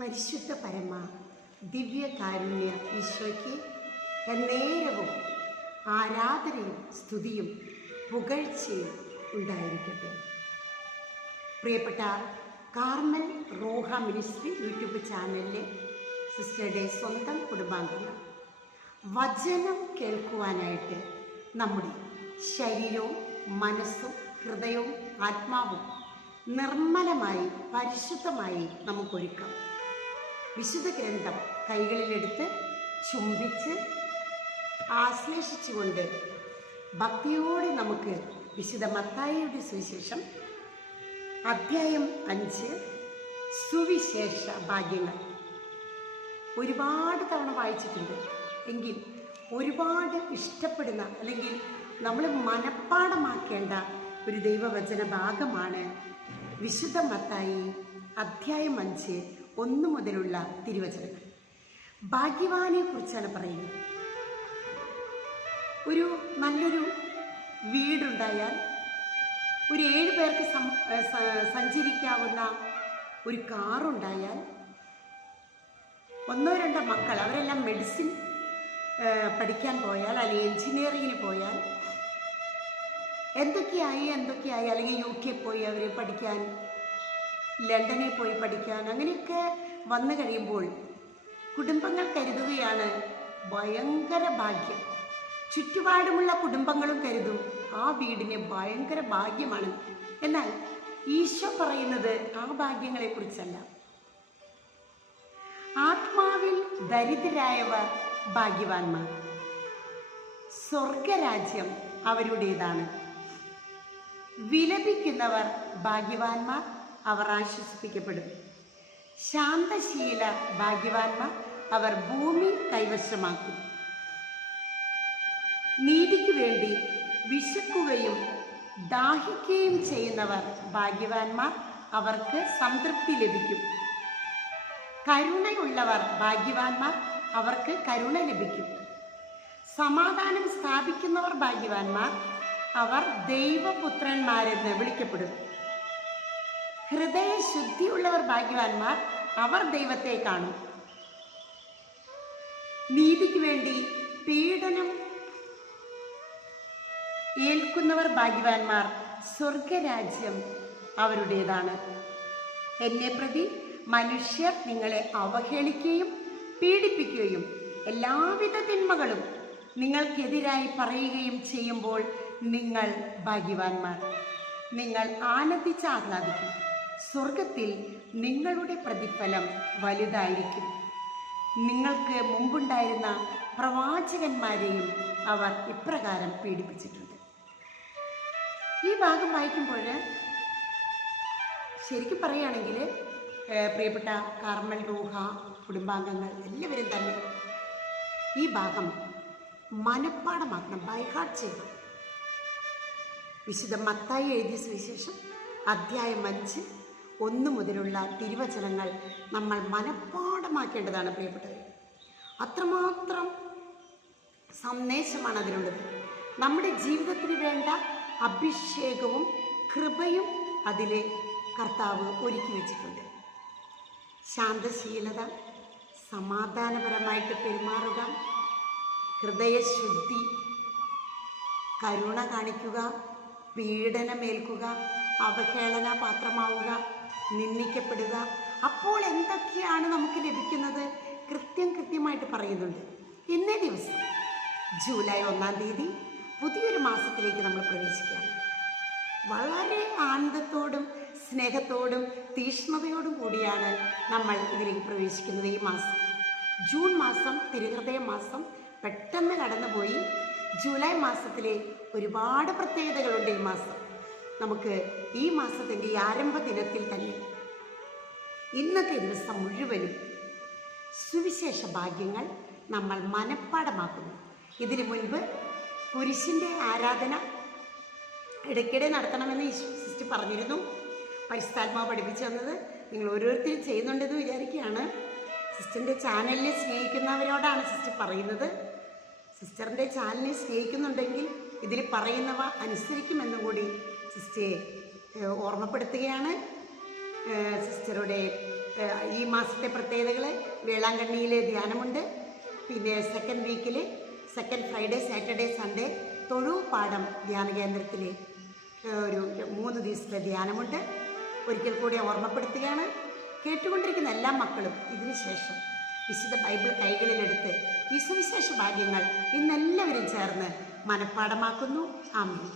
പരിശുദ്ധ പരമ ദിവ്യകാരുണ്യ ഈശോയ്ക്ക് എന്നേരവും ആരാധനയും സ്തുതിയും പുകഴ്ചയും ഉണ്ടായിരിക്കട്ടെ. പ്രിയപ്പെട്ട കാർമൽ റോഹ മിനിസ്ട്രി യൂട്യൂബ് ചാനലിലെ സിസ്റ്ററുടെ സ്വന്തം കുടുംബാംഗങ്ങൾ വചനം കേൾക്കുവാനായിട്ട് നമ്മുടെ ശരീരവും മനസ്സും ഹൃദയവും ആത്മാവും നിർമ്മലമായി പരിശുദ്ധമായി നമുക്കൊരുക്കാം. വിശുദ്ധ ഗ്രന്ഥം കൈകളിലെടുത്ത് ചുംബിച്ച് ആശ്ലേഷിച്ചുകൊണ്ട് ഭക്തിയോടെ നമുക്ക് വിശുദ്ധ മത്തായിയുടെ സുവിശേഷം അധ്യായം അഞ്ച് സുവിശേഷ ഭാഗ്യങ്ങൾ. ഒരുപാട് തവണ വായിച്ചിട്ടുണ്ട്. എങ്കിൽ ഒരുപാട് ഇഷ്ടപ്പെടുന്ന അല്ലെങ്കിൽ നമ്മൾ മനഃപ്പാടമാക്കേണ്ട ഒരു ദൈവവചന ഭാഗമാണ് വിശുദ്ധ മത്തായി അധ്യായം അഞ്ച് ഒന്ന് മുതലുള്ള തിരുവചനങ്ങൾ. ഭാഗ്യവാനെ കുറിച്ചാണ് പറയുന്നത്. ഒരു നല്ലൊരു വീടുണ്ടായാൽ ഒരു ഏഴ് പേർക്ക് സഞ്ചരിക്കാവുന്ന ഒരു കാറുണ്ടായാൽ ഒന്നോ രണ്ടോ മക്കൾ അവരെല്ലാം മെഡിസിൻ പഠിക്കാൻ പോയാൽ അല്ലെങ്കിൽ എഞ്ചിനീയറിങ്ങിന് പോയാൽ എന്തൊക്കെയായി എന്തൊക്കെയായി അല്ലെങ്കിൽ യു കെ പോയി അവരെ പഠിക്കാൻ ലണ്ടനിൽ പോയി പഠിക്കാൻ. അങ്ങനെയൊക്കെ വന്നു കഴിയുമ്പോൾ കുടുംബങ്ങൾ കരുതുകയാണ്. ഭയങ്കര ഭാഗ്യം. ചുറ്റുപാടുമുള്ള കുടുംബങ്ങളും കരുതും ആ വീടിന് ഭയങ്കര ഭാഗ്യമാണ്. എന്നാൽ ഈശോ പറയുന്നത് ആ ഭാഗ്യങ്ങളെക്കുറിച്ചല്ല. ആത്മാവിൽ ദരിദ്രരായവർ ഭാഗ്യവാന്മാർ. സ്വർഗരാജ്യം അവരുടേതാണ്. വിലപിക്കുന്നവർ ഭാഗ്യവാന്മാർ. അവർ ആശ്വസിപ്പിക്കപ്പെടും. ശാന്തശീല ഭാഗ്യവാന്മാർ അവർ ഭൂമി കൈവശമാക്കും. നീതിക്ക് വേണ്ടി വിശക്കുകയും ദാഹിക്കുകയും ചെയ്യുന്നവർ ഭാഗ്യവാന്മാർ അവർക്ക് സംതൃപ്തി ലഭിക്കും. കരുണയുള്ളവർ ഭാഗ്യവാന്മാർ അവർക്ക് കരുണ ലഭിക്കും. സമാധാനം സ്ഥാപിക്കുന്നവർ ഭാഗ്യവാന്മാർ അവർ ദൈവപുത്രന്മാരെന്ന് വിളിക്കപ്പെടും. ഹൃദയശുദ്ധിയുള്ളവർ ഭാഗ്യവാന്മാർ അവർ ദൈവത്തെ കാണും. നീതിക്ക് വേണ്ടി പീഡനം ഏൽക്കുന്നവർ ഭാഗ്യവാന്മാർ സ്വർഗരാജ്യം അവരുടേതാണ്. എന്നെ പ്രതി മനുഷ്യർ നിങ്ങളെ അവഹേളിക്കുകയും പീഡിപ്പിക്കുകയും എല്ലാവിധ തിന്മകളും നിങ്ങൾക്കെതിരായി പറയുകയും ചെയ്യുമ്പോൾ നിങ്ങൾ ഭാഗ്യവാന്മാർ. നിങ്ങൾ ആനന്ദിച്ച് ആഹ്ലാദിക്കും. സ്വർഗത്തിൽ നിങ്ങളുടെ പ്രതിഫലം വലുതായിരിക്കും. നിങ്ങൾക്ക് മുമ്പുണ്ടായിരുന്ന പ്രവാചകന്മാരെയും അവർ ഇപ്രകാരം പീഡിപ്പിച്ചിട്ടുണ്ട്. ഈ ഭാഗം വായിക്കുമ്പോൾ ശരിക്കും പറയുകയാണെങ്കിൽ പ്രിയപ്പെട്ട കാർമൽ റൂഹ കുടുംബാംഗങ്ങൾ എല്ലാവരും തന്നെ ഈ ഭാഗം മനഃപ്പാടമാക്കണം ബൈഹാർട്ട് ചെയ്യണം. വിശുദ്ധ മത്തായി എഴുതിയ സുവിശേഷം അധ്യായം അഞ്ച് ഒന്ന് മുതലുള്ള തിരുവചനങ്ങൾ നമ്മൾ മനഃപ്പാടമാക്കേണ്ടതാണ് പ്രിയപ്പെട്ടവർ അത്രമാത്രം സന്ദേശമാണ് അതിനുള്ളത് നമ്മുടെ ജീവിതത്തിന് വേണ്ട അഭിഷേകവും കൃപയും അതിലെ കർത്താവ് ഒരുക്കി വെച്ചിട്ടുണ്ട്. ശാന്തശീലത സമാധാനപരമായിട്ട് പെരുമാറുക ഹൃദയശുദ്ധി കരുണ കാണിക്കുക പീഡനമേൽക്കുക അവഹേളന പാത്രമാവുക നിന്ദിക്കപ്പെടുക. അപ്പോൾ എന്തൊക്കെയാണ് നമുക്ക് ലഭിക്കുന്നത്? കൃത്യം കൃത്യമായിട്ട് പറയുന്നുണ്ട്. ഇന്നേ ദിവസം ജൂലൈ ഒന്നാം തീയതി പുതിയൊരു മാസത്തിലേക്ക് നമ്മൾ പ്രവേശിക്കുകയാണ് വളരെ ആനന്ദത്തോടും സ്നേഹത്തോടും തീഷ്ണതയോടും കൂടിയാണ് നമ്മൾ ഇതിലേക്ക് പ്രവേശിക്കുന്നത് ഈ മാസം. ജൂൺ മാസം തിരുഹൃദയ മാസം പെട്ടെന്ന് കടന്നുപോയി. ജൂലൈ മാസത്തിലെ ഒരുപാട് പ്രത്യേകതകളുണ്ട് ഈ മാസം. നമുക്ക് ഈ മാസത്തിന്റെ ഈ ആരംഭ ദിനത്തിൽ തന്നെ ഇന്നത്തെ ദിവസം മുഴുവനും സുവിശേഷ ഭാഗ്യങ്ങൾ നമ്മൾ മനഃപ്പാടമാക്കുന്നു. ഇതിനു മുൻപ് കുരിശിന്റെ ആരാധന ഇടയ്ക്കിടെ നടത്തണമെന്ന് സിസ്റ്റർ പറഞ്ഞിരുന്നു. പരിസ്ഥാത്മാവ് പഠിപ്പിച്ചു തന്നത് നിങ്ങൾ ഓരോരുത്തരും ചെയ്യുന്നുണ്ടെന്ന് വിചാരിക്കുകയാണ്. സിസ്റ്ററിന്റെ ചാനലിനെ സ്നേഹിക്കുന്നവരോടാണ് സിസ്റ്റർ പറയുന്നത്. സിസ്റ്ററിന്റെ ചാനലിനെ സ്നേഹിക്കുന്നുണ്ടെങ്കിൽ ഇതിൽ പറയുന്നവ അനുസരിക്കുമെന്നും കൂടി സിസ്റ്ററെ ഏഹ്, ഓർമ്മപ്പെടുത്തുകയാണ്. സിസ്റ്ററുടെ ഈ മാസത്തെ പ്രത്യേകതകൾ വേളാങ്കണ്ണിയിൽ ധ്യാനമുണ്ട്. പിന്നെ സെക്കൻഡ് വീക്കിൽ സെക്കൻഡ് ഫ്രൈഡേ സാറ്റർഡേ സൺഡേ തൊഴു പാഠം ധ്യാന കേന്ദ്രത്തിൽ ഒരു മൂന്ന് ദിവസത്തെ ധ്യാനമുണ്ട്. ഒരിക്കൽ കൂടി ഓർമ്മപ്പെടുത്തുകയാണ്. കേട്ടുകൊണ്ടിരിക്കുന്ന എല്ലാ മക്കളും ഇതിനുശേഷം വിശുദ്ധ ബൈബിൾ കൈകളിലെടുത്ത് ഈ സുവിശേഷ ഭാഗ്യങ്ങൾ ഇന്നെല്ലാവരും ചേർന്ന് മനഃപ്പാടമാക്കുന്നു ആമീൻ.